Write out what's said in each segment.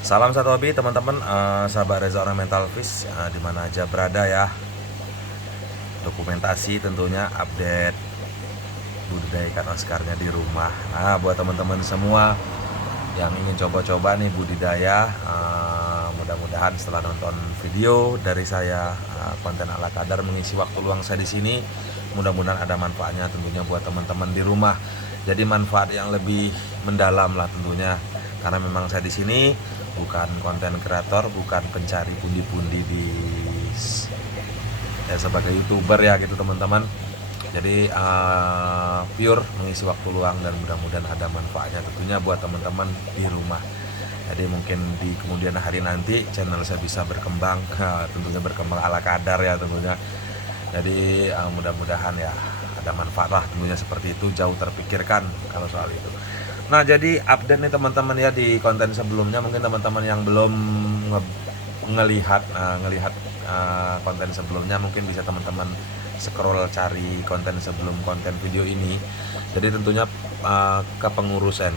Salam satu hobi teman-teman, sahabat Reza Ornamental Fish, di mana aja berada ya. Dokumentasi tentunya update budidaya ikan oscarnya di rumah. Nah, buat teman-teman semua yang ingin coba-coba nih budidaya, mudah-mudahan setelah nonton video dari saya, konten ala kadar mengisi waktu luang saya di sini, mudah-mudahan ada manfaatnya tentunya buat teman-teman di rumah. Jadi manfaat yang lebih mendalam lah tentunya, karena memang saya di sini bukan konten kreator, bukan pencari pundi-pundi di sebagai youtuber ya gitu teman-teman. Jadi pure mengisi waktu luang dan mudah-mudahan ada manfaatnya tentunya buat teman-teman di rumah. Jadi mungkin di kemudian hari nanti channel saya bisa berkembang, tentunya berkembang ala kadar ya tentunya. Jadi mudah-mudahan ya ada manfaat lah tentunya, seperti itu, jauh terpikirkan kalau soal itu. Nah, jadi update nih teman-teman ya, di konten sebelumnya mungkin teman-teman yang belum ngelihat konten sebelumnya, mungkin bisa teman-teman scroll cari konten sebelum konten video ini. Jadi tentunya kepengurusan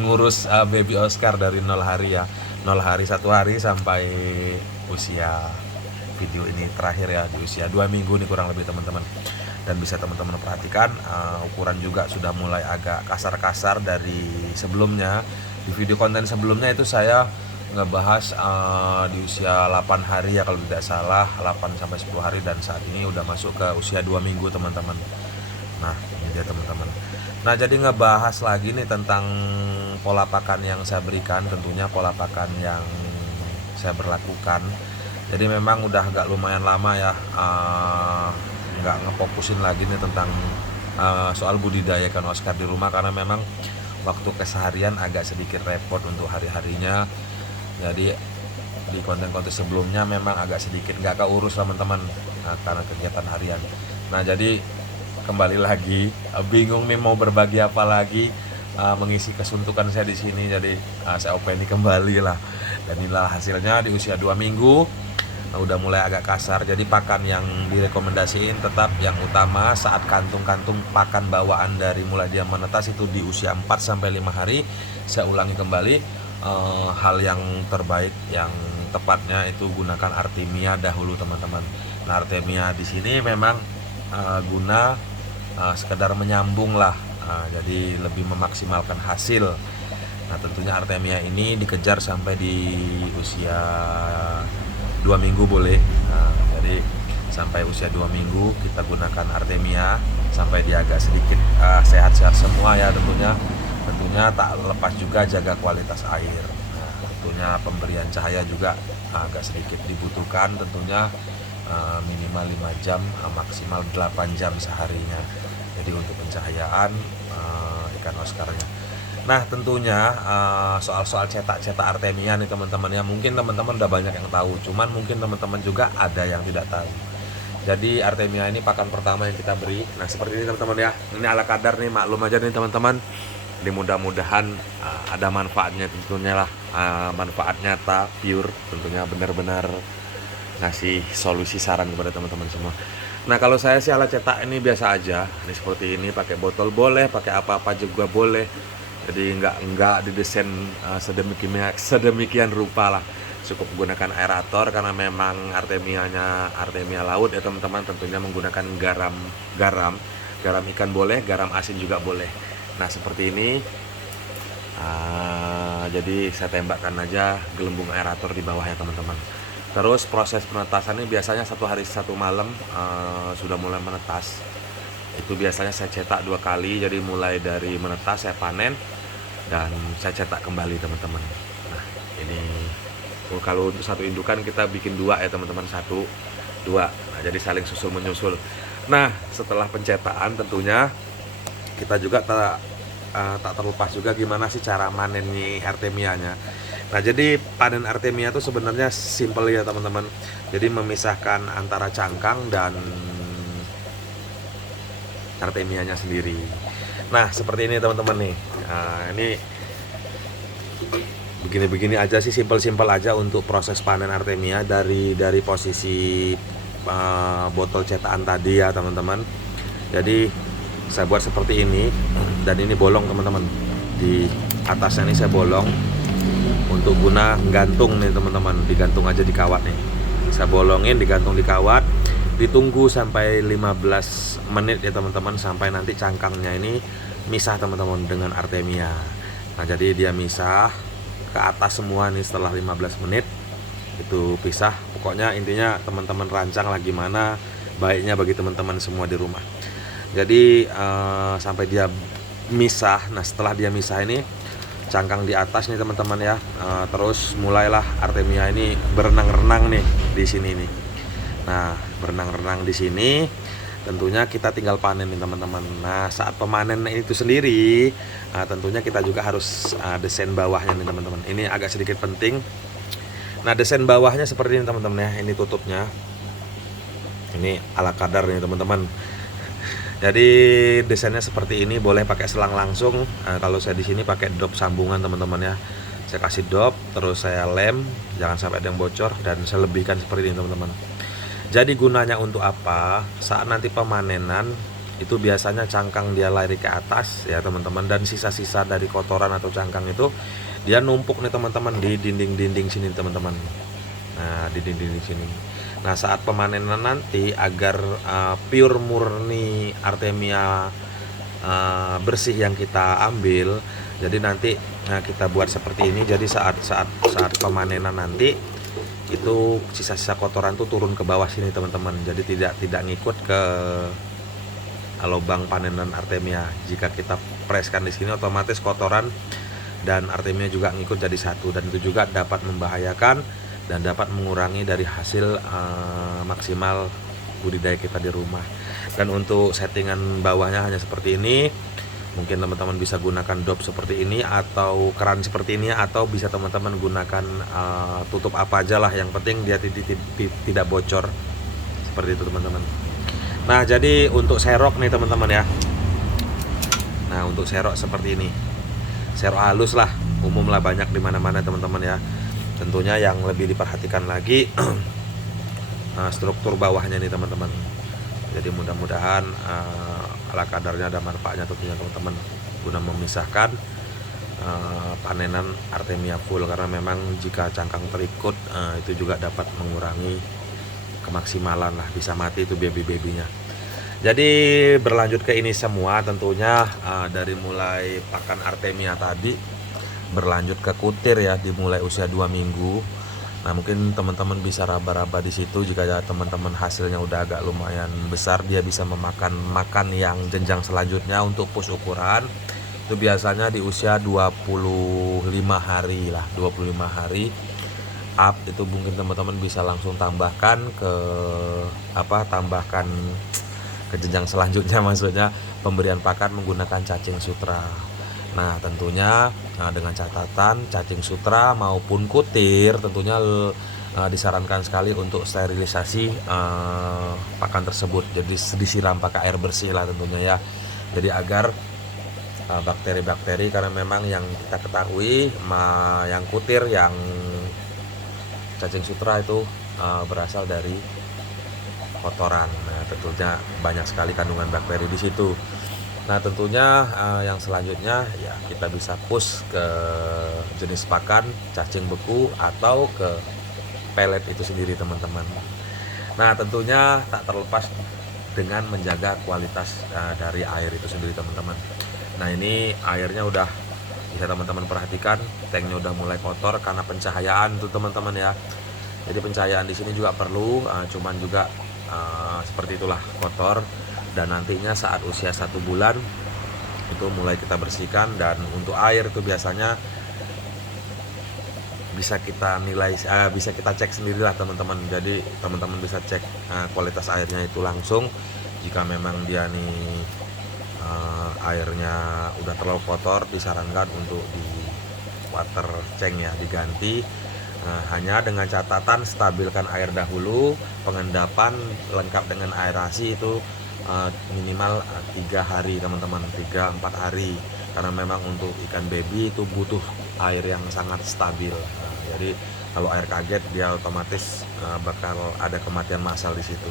ngurus baby Oscar dari 0 hari ya, 0 hari, 1 hari sampai usia video ini terakhir ya, di usia 2 minggu nih kurang lebih teman-teman. Dan bisa teman-teman perhatikan ukuran juga sudah mulai agak kasar-kasar dari sebelumnya. Di video konten sebelumnya itu saya ngebahas di usia 8 hari ya kalau tidak salah, 8 sampai 10 hari, dan saat ini udah masuk ke usia 2 minggu teman-teman. Nah, ini dia teman-teman. Nah, jadi ngebahas lagi nih tentang pola pakan yang saya berikan, tentunya pola pakan yang saya berlakukan. Jadi memang udah agak lumayan lama ya nggak ngefokusin lagi nih tentang soal budidaya ikan Oscar di rumah, karena memang waktu keseharian agak sedikit repot untuk hari-harinya. Jadi di konten-konten sebelumnya memang agak sedikit nggak keurus teman-teman, karena kegiatan harian. Nah, jadi kembali lagi bingung nih mau berbagi apa lagi, mengisi kesuntukan saya di sini. Jadi saya openi kembali lah, dan inilah hasilnya di usia 2 minggu. Udah mulai agak kasar. Jadi pakan yang direkomendasiin tetap yang utama saat kantung-kantung pakan bawaan dari mulai dia menetas itu di usia 4 sampai 5 hari. Saya ulangi kembali, hal yang terbaik, yang tepatnya itu gunakan Artemia dahulu teman-teman. Nah, Artemia di sini memang guna sekedar menyambung lah, jadi lebih memaksimalkan hasil. Nah, tentunya Artemia ini dikejar sampai di usia 2 minggu boleh. Nah, jadi sampai usia 2 minggu kita gunakan Artemia sampai dia agak sedikit sehat-sehat semua ya tentunya. Tentunya tak lepas juga jaga kualitas air. Nah, tentunya pemberian cahaya juga agak sedikit dibutuhkan tentunya, minimal 5 jam, maksimal 8 jam seharinya. Jadi untuk pencahayaan ikan Oscarnya. Nah, tentunya soal-soal cetak Artemia nih teman-teman ya, mungkin teman-teman udah banyak yang tahu, cuman mungkin teman-teman juga ada yang tidak tahu. Jadi Artemia ini pakan pertama yang kita beri. Nah, seperti ini teman-teman ya, ini ala kadar nih, maklum aja nih teman-teman. Jadi mudah-mudahan ada manfaatnya tentunya lah, manfaat nyata, pure, tentunya benar-benar ngasih solusi saran kepada teman-teman semua. Nah, kalau saya sih ala cetak ini biasa aja, ini seperti ini, pakai botol boleh, pakai apa-apa juga boleh. Jadi nggak didesain sedemikian rupa lah. Cukup menggunakan aerator karena memang Artemia laut ya teman-teman, tentunya menggunakan garam ikan boleh, garam asin juga boleh. Nah, seperti ini. Jadi saya tembakkan aja gelembung aerator di bawah ya teman-teman. Terus proses penetasan ini biasanya 1 hari 1 malam sudah mulai menetas. Itu biasanya saya cetak 2 kali, jadi mulai dari menetas saya panen dan saya cetak kembali teman-teman. Nah, ini kalau untuk satu indukan kita bikin 2 ya teman-teman, 1, 2. Nah, jadi saling susul menyusul. Nah, setelah pencetakan tentunya kita juga tak terlepas juga gimana sih cara manen nih Artemianya. Nah, jadi panen Artemia itu sebenarnya simple ya teman-teman. Jadi memisahkan antara cangkang dan Artemianya sendiri. Nah, seperti ini teman-teman nih. Nah, ini begini-begini aja sih, simpel-simpel aja untuk proses panen Artemia dari posisi botol cetakan tadi ya teman-teman. Jadi saya buat seperti ini, dan ini bolong teman-teman. Di atasnya ini saya bolong untuk guna gantung nih teman-teman, digantung aja di kawat nih. Saya bolongin, digantung di kawat, ditunggu sampai 15 menit ya teman-teman, sampai nanti cangkangnya ini misah teman-teman dengan artemia. Nah jadi dia misah ke atas semua nih setelah 15 menit itu pisah. Pokoknya intinya teman-teman rancang lah gimana baiknya bagi teman-teman semua di rumah. Jadi sampai dia misah. Nah setelah dia misah ini cangkang di atas nih teman-teman ya, terus mulailah artemia ini berenang-renang nih di sini nih. Nah berenang-renang di sini tentunya kita tinggal panen nih teman-teman. Nah saat pemanen itu sendiri tentunya kita juga harus desain bawahnya nih teman-teman. Ini agak sedikit penting. Nah desain bawahnya seperti ini teman-teman ya, ini tutupnya, ini ala kadar nih teman-teman. Jadi desainnya seperti ini, boleh pakai selang langsung. Kalau saya di sini pakai dop sambungan teman-teman ya. Saya kasih dop, terus saya lem, jangan sampai ada yang bocor, dan saya lebihkan seperti ini teman-teman. Jadi gunanya untuk apa? Saat nanti pemanenan itu biasanya cangkang dia lari ke atas ya teman-teman, dan sisa-sisa dari kotoran atau cangkang itu dia numpuk nih teman-teman di dinding-dinding sini teman-teman. Nah di dinding-dinding sini. Nah saat pemanenan nanti agar pure murni artemia bersih yang kita ambil, jadi nanti kita buat seperti ini. Jadi saat pemanenan nanti itu sisa-sisa kotoran tuh turun ke bawah sini teman-teman. Jadi tidak ngikut ke lubang panenan artemia. Jika kita preskan di sini otomatis kotoran dan artemia juga ngikut jadi satu, dan itu juga dapat membahayakan dan dapat mengurangi dari hasil maksimal budidaya kita di rumah. Dan untuk settingan bawahnya hanya seperti ini. Mungkin teman-teman bisa gunakan dop seperti ini atau keran seperti ini, atau bisa teman-teman gunakan tutup apa aja lah, yang penting dia tidak bocor seperti itu teman-teman. Nah jadi untuk serok nih teman-teman ya. Nah untuk serok seperti ini, serok halus lah, umum lah, banyak di mana-mana teman-teman ya. Tentunya yang lebih diperhatikan lagi struktur bawahnya nih teman-teman. Jadi mudah-mudahan ala kadarnya ada manfaatnya tentunya teman-teman, guna memisahkan panenan artemia full, karena memang jika cangkang terikut itu juga dapat mengurangi kemaksimalan lah, bisa mati itu baby-babynya. Jadi berlanjut ke ini semua tentunya dari mulai pakan artemia tadi berlanjut ke kutir ya, dimulai usia 2 minggu. Nah mungkin teman-teman bisa raba-raba di situ. Jika ya teman-teman hasilnya udah agak lumayan besar, dia bisa makan yang jenjang selanjutnya. Untuk push ukuran itu biasanya di usia 25 hari lah, 25 hari up itu mungkin teman-teman bisa langsung tambahkan ke jenjang selanjutnya, maksudnya pemberian pakan menggunakan cacing sutra. Nah tentunya dengan catatan cacing sutra maupun kutir tentunya disarankan sekali untuk sterilisasi pakan tersebut. Jadi disiram pakai air bersih lah tentunya ya. Jadi agar bakteri-bakteri, karena memang yang kita ketahui yang kutir, yang cacing sutra itu berasal dari kotoran. Nah tentunya banyak sekali kandungan bakteri di situ. Nah tentunya yang selanjutnya ya kita bisa push ke jenis pakan cacing beku atau ke pelet itu sendiri teman-teman. Nah tentunya tak terlepas dengan menjaga kualitas dari air itu sendiri teman-teman. Nah ini airnya udah bisa teman-teman perhatikan, tanknya udah mulai kotor karena pencahayaan tuh teman-teman ya. Jadi pencahayaan di sini juga perlu, cuman juga seperti itulah kotor. Dan nantinya saat usia 1 bulan itu mulai kita bersihkan. Dan untuk air itu biasanya bisa kita nilai, bisa kita cek sendirilah teman-teman. Jadi teman-teman bisa cek kualitas airnya itu langsung. Jika memang dia nih airnya udah terlalu kotor, disarankan untuk di water change ya, diganti. Hanya dengan catatan stabilkan air dahulu, pengendapan lengkap dengan aerasi itu minimal 3 hari teman-teman, 3-4 hari, karena memang untuk ikan baby itu butuh air yang sangat stabil. Jadi kalau air kaget dia otomatis bakal ada kematian massal di situ.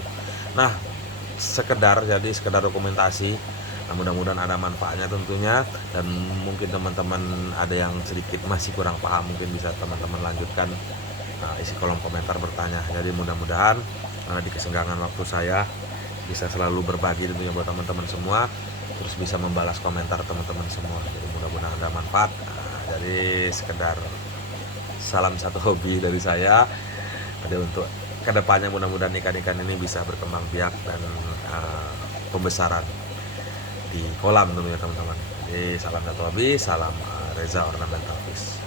Nah sekedar dokumentasi, Nah, mudah-mudahan ada manfaatnya tentunya, dan mungkin teman-teman ada yang sedikit masih kurang paham, mungkin bisa teman-teman lanjutkan isi kolom komentar bertanya. Jadi mudah-mudahan di kesenggangan waktu saya bisa selalu berbagi tentunya buat teman-teman semua, terus bisa membalas komentar teman-teman semua. Jadi mudah-mudahan ada manfaat. Jadi sekedar salam satu hobi dari saya. Ada untuk kedepannya mudah-mudahan ikan-ikan ini bisa berkembang biak dan pembesaran di kolam tentunya teman-teman. Jadi salam satu hobi, salam Reza Ornamental Fish.